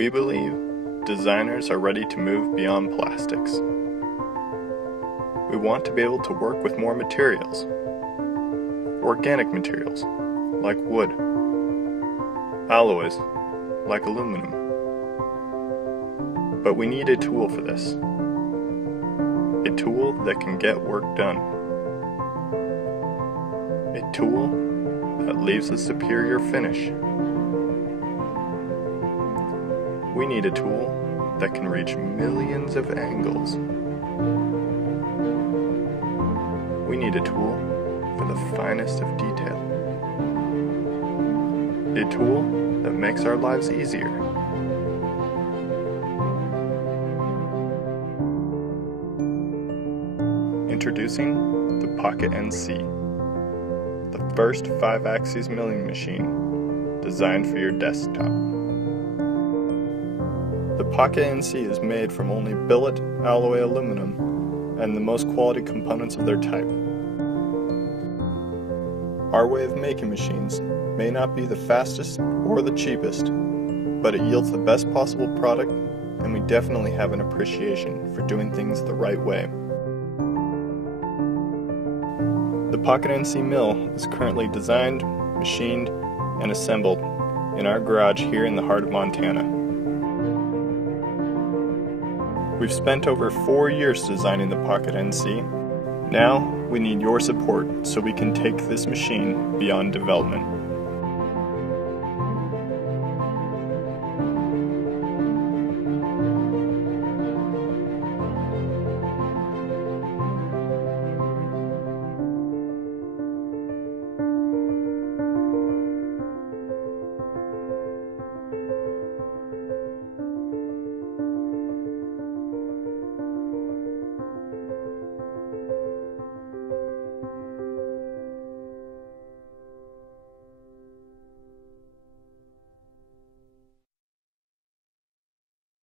We believe designers are ready to move beyond plastics. We want to be able to work with more materials. Organic materials, like wood. Alloys, like aluminum. But we need a tool for this. A tool that can get work done. A tool that leaves a superior finish. We need a tool that can reach millions of angles. We need a tool for the finest of detail. A tool that makes our lives easier. Introducing the Pocket NC, the first 5-axis milling machine designed for your desktop. The Pocket NC is made from only billet alloy aluminum and the most quality components of their type. Our way of making machines may not be the fastest or the cheapest, but it yields the best possible product, and we definitely have an appreciation for doing things the right way. The Pocket NC mill is currently designed, machined, and assembled in our garage here in the heart of Montana. We've spent over 4 years designing the Pocket NC. Now we need your support so we can take this machine beyond development.